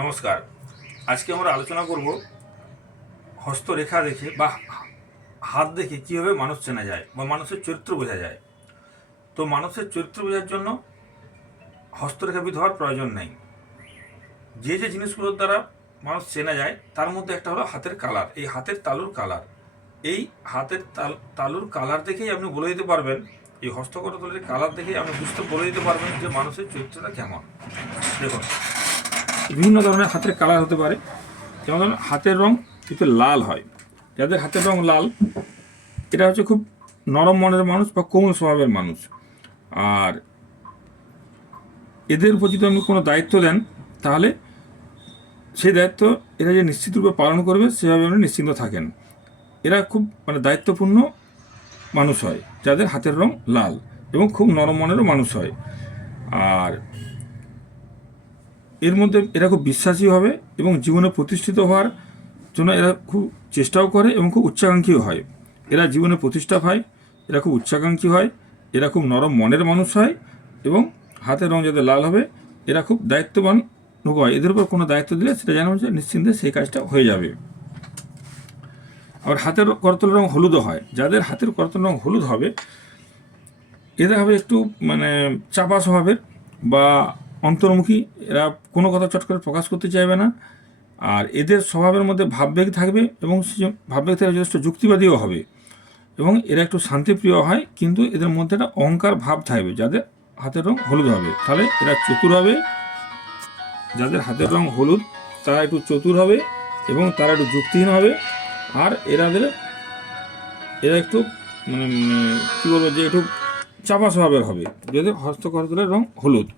নমস্কার। আজকে আমরা আলোচনা করব হস্তরেখা দেখে বা হাত দেখে কীভাবে মানুষ চেনা যায় বা মানুষের চরিত্র বোঝা যায়। তো মানুষের চরিত্র বোঝার জন্য হস্তরেখাবিদ হওয়ার প্রয়োজন নেই। যে যে জিনিসগুলোর দ্বারা মানুষ চেনা যায়, তার মধ্যে একটা হলো হাতের কালার। এই হাতের তালুর কালার। এই হাতের তাল, তালুর কালার দেখেই আপনি বলে দিতে পারবেন, এই হস্তকর হস্তকরতলের কালার দেখেই আপনি বুঝতে বলে দিতে পারবেন যে মানুষের চরিত্রটা কেমন। দেখুন। বিভিন্ন ধরনের হাতের কালার হতে পারে। যেমন ধরুন, হাতের রং কিন্তু লাল হয়। যাদের হাতের রং লাল এটা হচ্ছে খুব নরম মনের মানুষ বা কোমল স্বভাবের মানুষ। আর এদের উপর যদি আপনি কোনো দায়িত্ব দেন, তাহলে সেই দায়িত্ব এরা যে নিশ্চিত রূপে পালন করবে, সেভাবে আপনি নিশ্চিন্ত থাকেন। এরা খুব মানে দায়িত্বপূর্ণ মানুষ হয়, যাদের হাতের রং লাল এবং খুব নরম মনেরও মানুষ হয়। আর এর মধ্যে এরা খুব বিশ্বাসী হবে এবং জীবনে প্রতিষ্ঠিত হওয়ার জন্য এরা খুব চেষ্টাও করে এবং খুব উচ্চাকাঙ্ক্ষীও হয়। এরা জীবনে প্রতিষ্ঠা পায়, এরা খুব উচ্চাকাঙ্ক্ষী হয়, এরা খুব নরম মনের মানুষ হয় এবং হাতের রং যাদের লাল হবে, এরা খুব দায়িত্ববান হয়। এদের উপর কোনো দায়িত্ব দিলে সেটা জানা হচ্ছে নিশ্চিন্তে সেই কাজটা হয়ে যাবে। আবার হাতের করতল রং হলুদও হয়। যাদের হাতের করতল রং হলুদ হবে এরা হবে একটু মানে চাপা স্বভাবের বা অন্তর্মুখী, এরা কোনো কথা চট করে প্রকাশ করতে চাইবে না। আর এদের স্বভাবের মধ্যে ভাববেগ থাকবে এবং সে ভাববেগ থেকে যথেষ্ট যুক্তিবাদীও হবে। এবং এরা একটু শান্তিপ্রিয় হয়, কিন্তু এদের মধ্যে একটা অহংকার ভাব থাকবে, যাদের হাতের রং হলুদ হবে। তাহলে এরা চতুর হবে। যাদের হাতের রং হলুদ, তারা একটু চতুর হবে এবং তারা একটু যুক্তিহীন হবে। আর এরাদের এরা একটু মানে কী বলব যে, একটু চাপা স্বভাবের হবে। যাদের হস্তকরতলের রং হলুদ।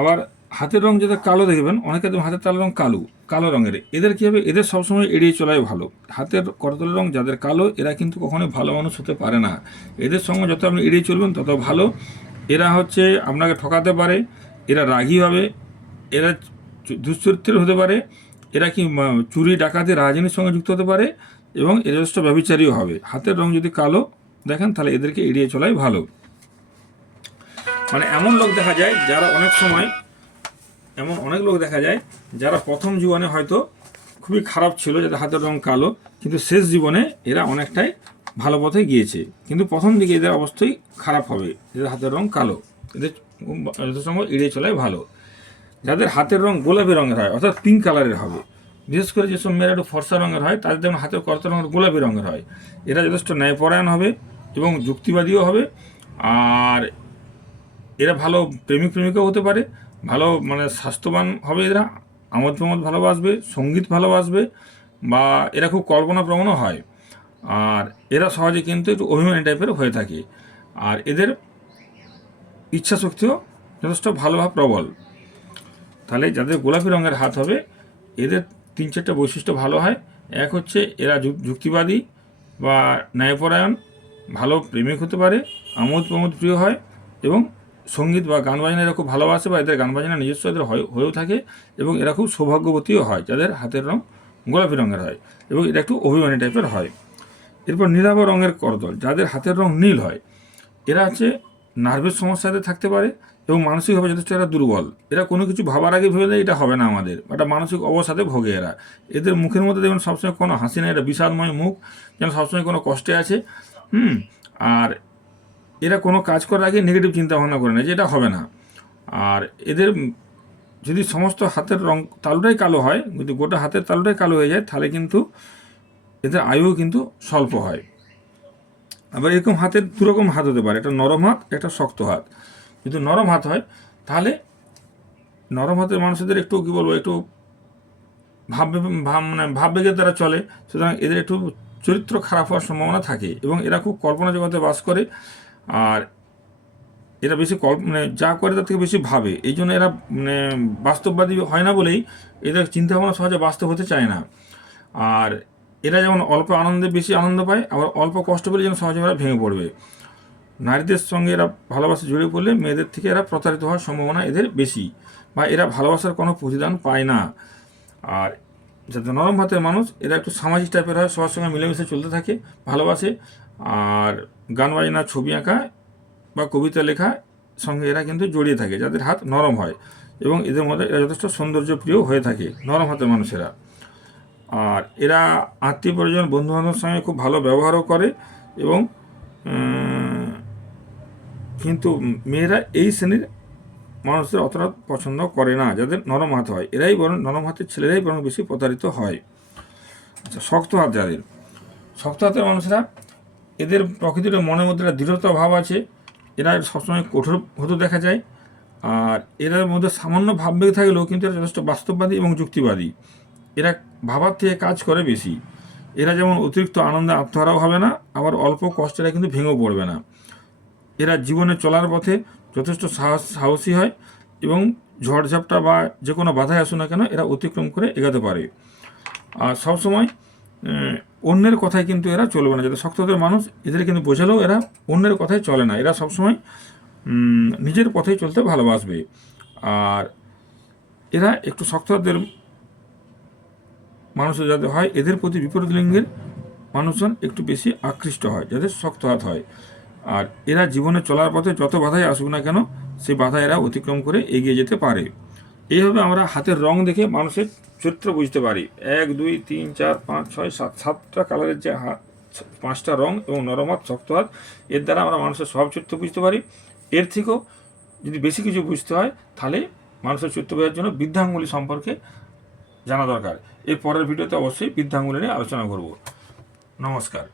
আবার হাতের রং যেটা কালো দেখবেন, অনেকে হাতের তালের রং কালো কালো রঙের। এদের কী হবে? এদের সবসময় এড়িয়ে চলাই ভালো। হাতের করতলের রং যাদের কালো, এরা কিন্তু কখনোই ভালো মানুষ হতে পারে না। এদের সঙ্গে যত আপনি এড়িয়ে চলবেন, তত ভালো। এরা হচ্ছে আপনাকে ঠকাতে পারে, এরা রাগী হবে, এরা দুশ্চরিত্রের হতে পারে, এরা কি চুরি, ডাকাতি, রাজনীতির সঙ্গে যুক্ত হতে পারে এবং এরা যথেষ্ট ব্যবচারীও হবে। হাতের রং যদি কালো, দেখেন তাহলে এদেরকে এড়িয়ে চলাই ভালো। মানে এমন লোক দেখা যায় যারা অনেক সময়, এমন অনেক লোক দেখা যায় যারা প্রথম জীবনে হয়তো খুবই খারাপ ছিল, যাদের হাতের রং কালো, কিন্তু শেষ জীবনে এরা অনেকটাই ভালো পথে গিয়েছে। কিন্তু প্রথম দিকে এদের অবশ্যই খারাপ হবে, এদের হাতের রং কালো, এদের যথাসম্ভব এড়িয়ে চলাই ভালো। যাদের হাতের রং গোলাপি রঙের হয়, অর্থাৎ পিঙ্ক কালারের হবে। বিশেষ করে যেসব মেয়েরা একটু ফর্সা রঙের হয়, তাদের যেমন হাতের কর্ত রঙের গোলাপি রঙের হয়, এরা যথেষ্ট ন্যায়পরায়ণ হবে এবং যুক্তিবাদীও হবে। আর এরা ভালো প্রেমিক প্রেমিকাও হতে পারে, ভালো মানে স্বাস্থ্যবান হবে এরা, আমোদ প্রমোদ ভালোবাসবে, সংগীত ভালোবাসবে, বা এরা খুব কল্পনা প্রবণও হয়। আর এরা সহজে কিন্তু একটু অভিমানী টাইপের হয়ে থাকে। আর এদের ইচ্ছা শক্তিও যথেষ্ট ভালো বা প্রবল। তাহলে যাদের গোলাপি রঙের হাত হবে, এদের তিন চারটা বৈশিষ্ট্য ভালো হয়। এক হচ্ছে এরা যুক্তিবাদী বা ন্যায়পরায়ণ, ভালো প্রেমিক হতে পারে, আমোদ প্রমোদ প্রিয় হয় এবং সংগীত বা গান বাজনা এরা খুব ভালোবাসে বা এদের গান বাজনা নিজস্ব এদের হয়- হয়েও থাকে এবং এরা খুব সৌভাগ্যবতীও হয়, যাদের হাতের রং গোলাপি রঙের হয় এবং এটা একটু অভিমানী টাইপের হয়। এরপর নীলাভ রঙের করদল, যাদের হাতের রং নীল হয়, এরা হচ্ছে নার্ভের সমস্যাতে থাকতে পারে এবং মানসিকভাবে যথেষ্ট এরা দুর্বল। এরা কোনো কিছু ভাবার আগে ভেবে দেয় এটা হবে না আমাদের একটা মানসিক অবসাদে ভোগে এরা। এদের মুখের মধ্যে দেখবেন সবসময় কোনো হাসি নেই এটা বিষাদময় মুখ, যেন সবসময় কোনো কষ্টে আছে, হুম, আর এরা কোনো কাজ করার আগে নেগেটিভ চিন্তা ভাবনা করে না যে এটা হবে না। আর এদের যদি সমস্ত হাতের রং তালুটাই কালো হয়, যদি গোটা হাতের তালুটাই কালো হয়ে যায়, তাহলে কিন্তু এদের আয়ু কিন্তু স্বল্প হয়। আবার এরকম হাতের দুরকম হাত হতে পারে, একটা নরম হাত, একটা শক্ত হাত। যদি নরম হাত হয়, তাহলে নরম হাতের মানুষদের একটু কী বলব, একটু ভাব ভাব মানে ভাববেগের দ্বারা চলে। সুতরাং এদের একটু চরিত্র খারাপ হওয়ার সম্ভাবনা থাকে এবং এরা খুব কল্পনা জগতে বাস করে আর এরা বেশি কল্প মানে যা করে তার থেকে বেশি ভাবে। এই জন্য এরা মানে বাস্তববাদী হয় না বলেই এদের চিন্তাভাবনা সহজে বাস্তব হতে চায় না। আর এরা যেমন অল্প আনন্দে বেশি আনন্দ পায়, আবার অল্প কষ্ট পেলে যেন সহজে এরা ভেঙে পড়বে। নারীদের সঙ্গে এরা ভালোবাসা জড়িয়ে পড়লে মেয়েদের থেকে এরা প্রতারিত হওয়ার সম্ভাবনা এদের বেশি বা এরা ভালোবাসার কোনো প্রতিদান পায় না। আর যাতে নরম হাতের মানুষ, এরা একটু সামাজিক টাইপের হয়, সবার সঙ্গে মিলেমিশে চলতে থাকে, ভালোবাসে আর গান বাজনা, ছবি আঁকা বা কবিতা লেখা সঙ্গে এরা কিন্তু জড়িয়ে থাকে, যাদের হাত নরম হয় এবং এদের মধ্যে এরা যথেষ্ট সৌন্দর্যপ্রিয় হয়ে থাকে, নরম হাতের মানুষেরা। আর এরা আত্মীয় পরিজন বন্ধু বান্ধবের সঙ্গে খুব ভালো ব্যবহারও করে এবং কিন্তু মেয়েরা এই শ্রেণির মানুষদের অতটা পছন্দ করে না, যাদের নরম হাত হয়। এরাই বরং নরম হাতের ছেলেরাই বরং বেশি প্রতারিত হয়। আচ্ছা শক্ত হাত যাদের। শক্ত হাতের মানুষেরা এদের প্রকৃতির মনের মধ্যে একটা দৃঢ়তা ভাব আছে এরা সবসময় কঠোর হতে দেখা যায়। আর এদের মধ্যে সামান্য ভাববেগ থাকলেও কিন্তু এরা যথেষ্ট বাস্তববাদী এবং যুক্তিবাদী। এরা ভাবার থেকে কাজ করে বেশি। এরা যেমন অতিরিক্ত আনন্দে আত্মহারাও হবে না, আবার অল্প কষ্টে এরা কিন্তু ভেঙেও পড়বে না। এরা জীবনে চলার পথে যথেষ্ট সাহস, সাহসী হয় এবং ঝড়ঝাপটা বা যে কোনো বাধায় আসুক না কেন, এরা অতিক্রম করে এগাতে পারে। আর সবসময় অন্যের কথায় কিন্তু এরা চলবে না। যাতে শক্তদের মানুষ, এদের কিন্তু বোঝালেও এরা অন্যের কথায় চলে না। এরা সবসময় নিজের পথেই চলতে ভালোবাসবে। আর এরা একটু শক্তদের মানুষের যাতে হয়, এদের প্রতি বিপরীত লিঙ্গের মানুষজন একটু বেশি আকৃষ্ট হয় যাদের শক্ত হাত হয়। আর এরা জীবনে চলার পথে যত বাধাই আসুক না কেন, সেই বাধা এরা অতিক্রম করে এগিয়ে যেতে পারে। এইভাবে আমরা হাতের রং দেখে মানুষের চরিত্র বুঝতে পারি। এক, দুই, তিন, চার, পাঁচ, ছয়, সাত, সাতটা কালারের যে হাত পাঁচটা রং এবং নরম হাত শক্ত হাত, এর দ্বারা আমরা মানুষের সব চরিত্র বুঝতে পারি। এর থেকেও যদি বেশি কিছু বুঝতে হয়, তাহলে মানুষের চরিত্র বোঝার জন্য বৃদ্ধাঙ্গুলি সম্পর্কে জানা দরকার। এর পরের ভিডিওতে অবশ্যই বৃদ্ধাঙ্গুলি নিয়ে আলোচনা করব। নমস্কার।